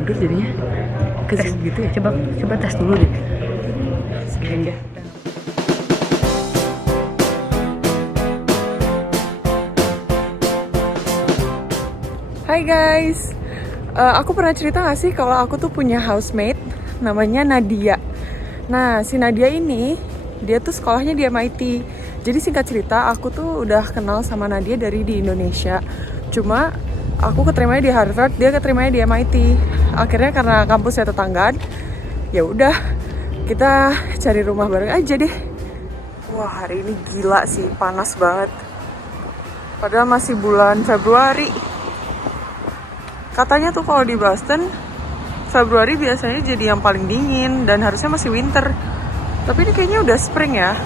mundur jadinya ke zoom gitu ya. Coba tes dulu deh. Screen deh. Hai guys, aku pernah cerita gak sih kalau aku tuh punya housemate namanya Nadia. Nah, si Nadia ini, dia tuh sekolahnya di MIT. Jadi singkat cerita, aku tuh udah kenal sama Nadia dari di Indonesia. Cuma aku keterimanya di Harvard, dia keterimanya di MIT. Akhirnya karena kampusnya tetanggaan, ya udah kita cari rumah bareng aja deh. Wah, hari ini gila sih, panas banget. Padahal masih bulan Februari. Katanya tuh kalau di Boston Februari biasanya jadi yang paling dingin dan harusnya masih winter. Tapi ini kayaknya udah spring ya.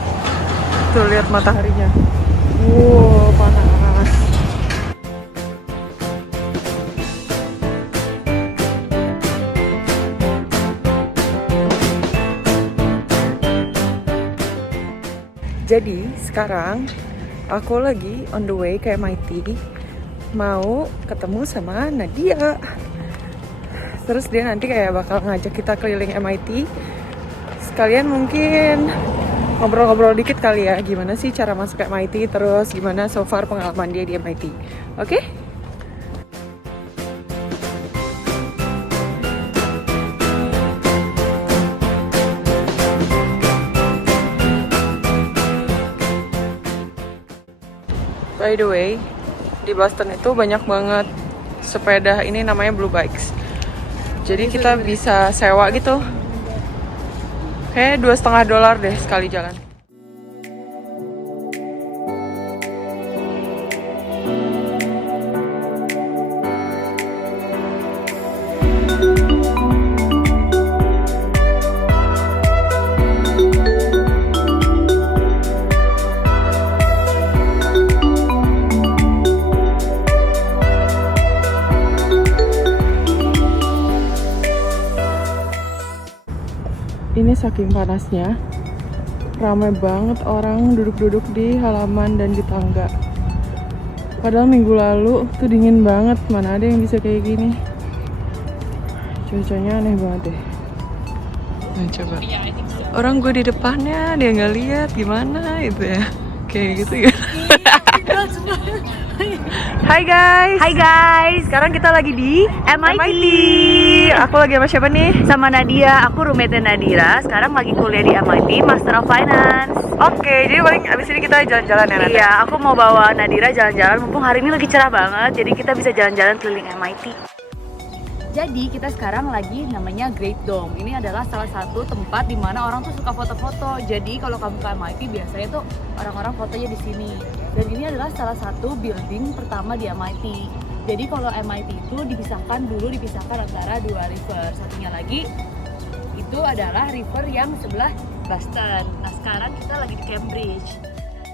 Tuh lihat mataharinya. Wow, panas. Jadi sekarang aku lagi on the way ke MIT. Mau ketemu sama Nadia. Terus dia nanti kayak bakal ngajak kita keliling MIT. Sekalian mungkin ngobrol-ngobrol dikit kali ya, gimana sih cara masuk MIT, terus gimana so far pengalaman dia di MIT. Oke? By the way, di Boston itu banyak banget sepeda, ini namanya Blue Bikes. Jadi kita bisa sewa gitu. Kayak $2,5 deh sekali jalan. Ini saking panasnya, ramai banget orang duduk-duduk di halaman dan di tangga. Padahal minggu lalu tuh dingin banget, mana ada yang bisa kayak gini. Cuacanya aneh banget deh. Nah coba, orang gue di depannya dia nggak lihat gimana itu ya, kayak gitu ya. Hai guys. Hai guys, Sekarang kita lagi di MIT. Aku lagi sama siapa nih? Sama Nadia, aku roommate Nadira. Sekarang lagi kuliah di MIT, Master of Finance. Oke, jadi paling abis ini kita jalan-jalan ya nanti? Iya, aku mau bawa Nadira jalan-jalan. Mumpung hari ini lagi cerah banget, jadi kita bisa jalan-jalan keliling MIT. Jadi kita sekarang lagi namanya Great Dome. Ini adalah salah satu tempat di mana orang tuh suka foto-foto. Jadi kalau kamu ke MIT biasanya tuh orang-orang fotonya di sini. Dan ini adalah salah satu building pertama di MIT. Jadi kalau MIT itu dipisahkan antara dua river. Satunya lagi itu adalah river yang sebelah Boston. Nah sekarang kita lagi di Cambridge.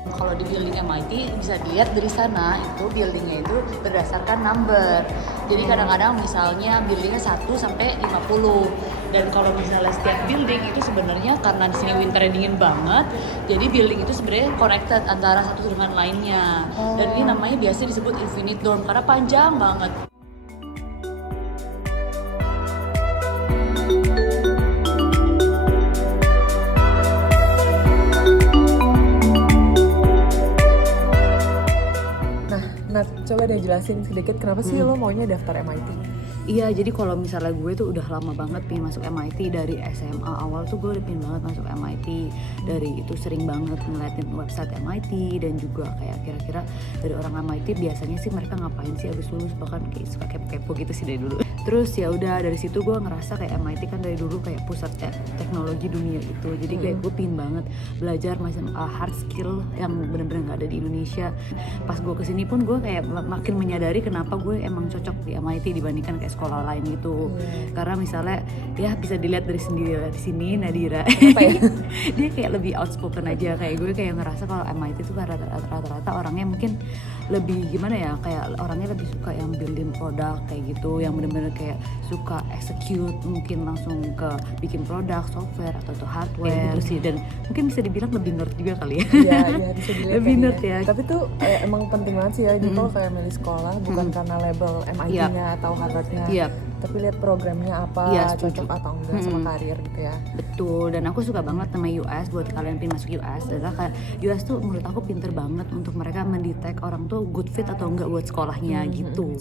Kalau di building MIT bisa dilihat dari sana, itu buildingnya itu berdasarkan number. Jadi kadang-kadang misalnya buildingnya 1 sampai 50. Dan kalau misalnya setiap building itu sebenarnya karena di sini winternya dingin banget, jadi building itu sebenarnya connected antara satu dengan lainnya. Dan ini namanya biasa disebut Infinite Dome karena panjang banget. Nah, coba deh jelasin sedikit kenapa sih lo maunya daftar MIT? Iya, jadi kalau misalnya gue tuh udah lama banget pengen masuk MIT. Dari SMA awal tuh gue udah pengen banget masuk MIT. Dari itu sering banget ngeliatin website MIT dan juga kayak kira-kira dari orang MIT biasanya sih mereka ngapain sih abis lulus, bahkan kayak suka kepo-kepo gitu sih dari dulu. Terus ya udah dari situ gue ngerasa kayak MIT kan dari dulu kayak pusat teknologi dunia gitu. Jadi kayak gue pengen banget belajar macam hard skill yang bener-bener gak ada di Indonesia. Pas gue kesini pun gue kayak makin menyadari kenapa gue emang cocok di MIT dibandingkan kayak sekolah lain gitu. Karena misalnya ya bisa dilihat dari sendiri di sini Nadira. Apa ya? Dia kayak lebih outspoken aja, kayak gue kayak ngerasa kalau MIT itu rata-rata orangnya mungkin lebih gimana ya, kayak orangnya lebih suka yang building produk kayak gitu, yang bener-bener kayak suka execute, mungkin langsung ke bikin produk, software atau tuh hardware gitu sih. Dan mungkin bisa dibilang lebih nerd juga kali ya. Iya, bisa dilihat lebih kan nerd ya. Tapi tuh emang penting banget sih ya, jadi kalau kayak milih sekolah bukan karena label MIT-nya atau Harvard-nya, tapi lihat programnya apa, cocok atau enggak sama karir gitu ya. Betul, dan aku suka banget sama US. Buat kalian pengen masuk US, adalah kayak US tuh menurut aku pinter banget untuk mereka mendetek orang tuh good fit atau enggak buat sekolahnya gitu.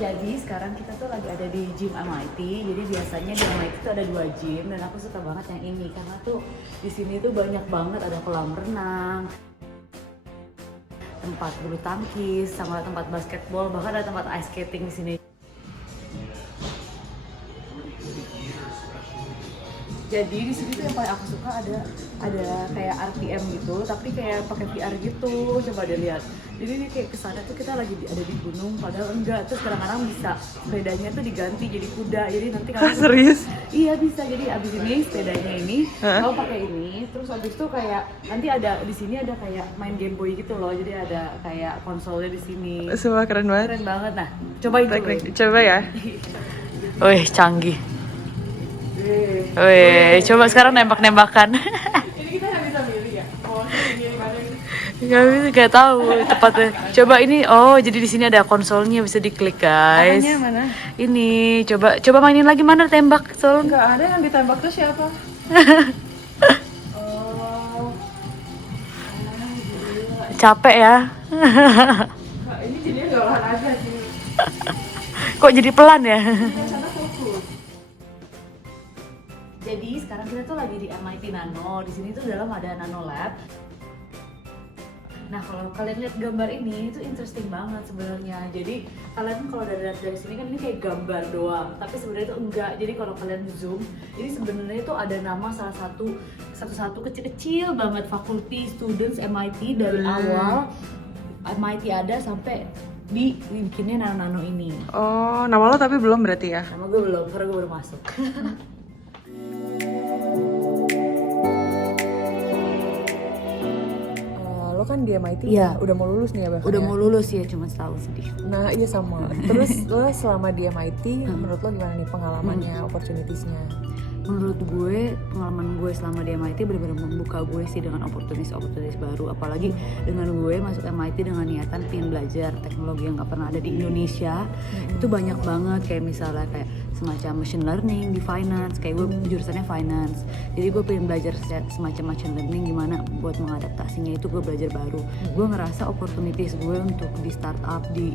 Jadi sekarang kita tuh lagi ada di gym MIT. Jadi biasanya di MIT tuh ada 2 gym, dan aku suka banget yang ini karena tuh di sini tuh banyak banget, ada kolam renang, tempat bulu tangkis, sama tempat basketball, bahkan ada tempat ice skating di sini. Jadi di sini tuh yang paling aku suka ada kayak RTM gitu, tapi kayak pakai VR gitu. Coba deh lihat. Jadi ini kayak kesana tuh kita lagi ada di gunung, padahal enggak. Terus kadang-kadang bisa sepedanya tuh diganti jadi kuda. Jadi nanti kalau serius? Iya bisa. Jadi abis ini sepedanya ini, kalau pakai ini, terus abis itu kayak nanti ada di sini ada kayak main Game Boy gitu loh. Jadi ada kayak konsolnya di sini. Semua keren banget. Keren banget. Nah, cobain dulu. Coba ya. Wih, canggih. Wih, coba sekarang nembak-nembakan. Ini kita nggak bisa milih ya? Oh, ini mana ini? Gak tahu tepatnya. Coba ini, jadi di sini ada konsolnya, bisa diklik guys. Apanya mana? Ini, coba mainin lagi, mana tembak sol? Nggak ada, yang ditembak tuh siapa? Oh. Capek ya? Nah, ini jadinya nggak olahraga sih. Kok jadi pelan ya? Sana fokus. Jadi sekarang kita tuh lagi di MIT Nano. Di sini tuh dalam ada Nano Lab. Nah, kalau kalian lihat gambar ini itu interesting banget sebenarnya. Jadi kalian kalau dari sini kan ini kayak gambar doang, tapi sebenarnya itu enggak. Jadi kalau kalian zoom, ini sebenarnya itu ada nama salah satu kecil-kecil banget faculty students MIT dari awal MIT ada sampai dibikinnya nano ini. Oh, nama lo tapi belum berarti ya? Nama gue belum, karena gue baru masuk. Lo kan di MIT udah mau lulus nih ya bahkan? Udah mau lulus ya, cuma setahun sedih. Nah iya sama. Terus lo selama di MIT menurut lo gimana nih pengalamannya, opportunitiesnya? Menurut gue, pengalaman gue selama di MIT benar-benar membuka gue sih dengan opportunities baru. Apalagi dengan gue masuk MIT dengan niatan pengen belajar teknologi yang gak pernah ada di Indonesia. Itu banyak banget, kayak misalnya kayak semacam machine learning di finance. Kayak gue jurusannya finance, jadi gue pengen belajar semacam machine learning, gimana buat mengadaptasinya. Itu gue belajar baru. Gue ngerasa opportunities gue untuk di startup di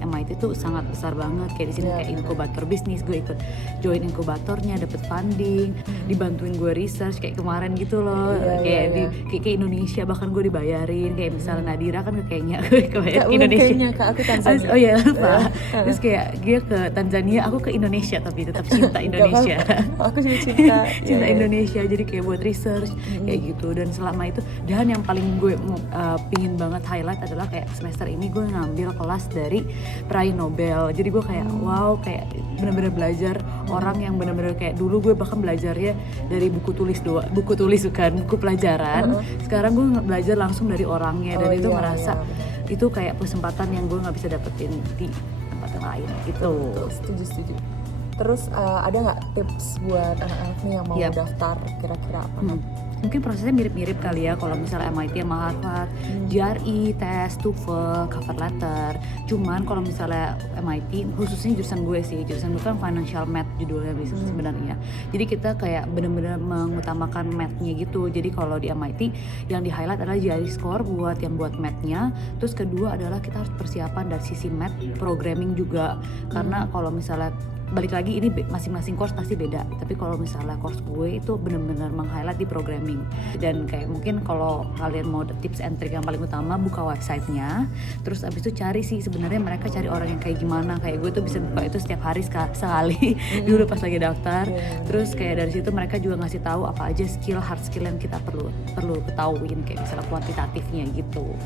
MIT itu sangat besar banget. Kayak di sini kayak inkubator bisnis, gue ikut join inkubatornya, dapet funding, dibantuin gue research kayak kemarin gitu loh. Kayak Indonesia, bahkan gue dibayarin. Kayak misalnya Nadira kan ke Kenya, ke Indonesia. Kenya, ke aku Tanzania. Oh iya lupa. Terus kayak dia ke Tanzania, aku ke Indonesia, tapi tetap cinta Indonesia. Aku juga cinta Indonesia. Jadi kayak buat research kayak gitu. Dan selama itu, dan yang paling gue pingin banget highlight adalah kayak semester ini gue ngambil kelas dari peraih Nobel. Jadi gue kayak wow, kayak bener-bener belajar orang yang bener-bener kayak dulu gue bahkan belajarnya dari buku tulis bukan buku pelajaran. Sekarang gue belajar langsung dari orangnya, dan itu merasa itu kayak kesempatan yang gue nggak bisa dapetin di tempat yang lain gitu. Setuju. Terus ada nggak tips buat anak-anak nih yang mau daftar, kira-kira apa? Mungkin prosesnya mirip-mirip kali ya kalau misalnya MIT sama Harvard, GRE, tes, TOEFL, cover letter. Cuman kalau misalnya MIT, khususnya jurusan gue kan financial math judulnya sebenarnya. Jadi kita kayak benar-benar mengutamakan math-nya gitu. Jadi kalau di MIT yang di highlight adalah GRE score buat math-nya. Terus kedua adalah kita harus persiapan dari sisi math, programming juga. Karena kalau misalnya balik lagi ini masing-masing course pasti beda, tapi kalau misalnya course gue itu benar-benar meng-highlight di programming. Dan kayak mungkin kalau kalian mau tips and trick yang paling utama, buka websitenya, terus abis itu cari sih sebenarnya mereka cari orang yang kayak gimana. Kayak gue tuh bisa buka itu setiap hari sekali dulu pas lagi daftar. Terus kayak dari situ mereka juga ngasih tahu apa aja hard skill yang kita perlu ketahuin, kayak misalnya kuantitatifnya gitu.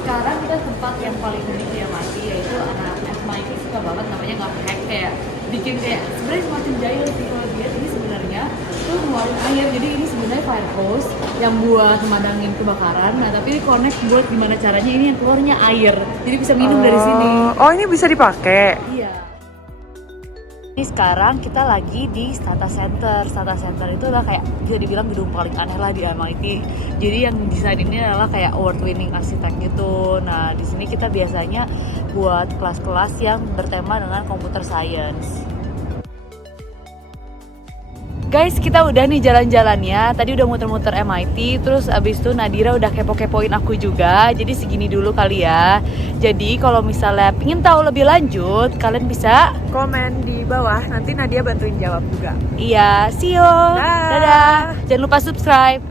Sekarang kita tempat yang paling unik di MIT, yaitu anak MIT suka banget namanya nge-hack, kayak bikin kayak sebenarnya semacam jail sih kalau dia. Ini sebenarnya tuh tuh ngeluarin air. Jadi ini sebenarnya fire hose yang buat memadangin kebakaran. Nah, tapi ini connect buat gimana caranya ini yang keluarnya air. Jadi bisa minum dari sini. Oh, ini bisa dipakai. Iya. Ini sekarang kita lagi di Stata Center. Stata Center itu adalah kayak bisa dibilang gedung paling aneh lah di MIT. Jadi yang desain ini adalah kayak award winning arsitek gitu. Nah, di sini kita biasanya buat kelas-kelas yang bertema dengan computer science. Guys, kita udah nih jalan-jalannya. Tadi udah muter-muter MIT, terus abis itu Nadira udah kepo-kepoin aku juga. Jadi segini dulu kali ya. Jadi kalau misalnya pingin tahu lebih lanjut, kalian bisa Komen di bawah, nanti Nadia bantuin jawab juga. iya, see you. Dah. Dadah. Jangan lupa subscribe.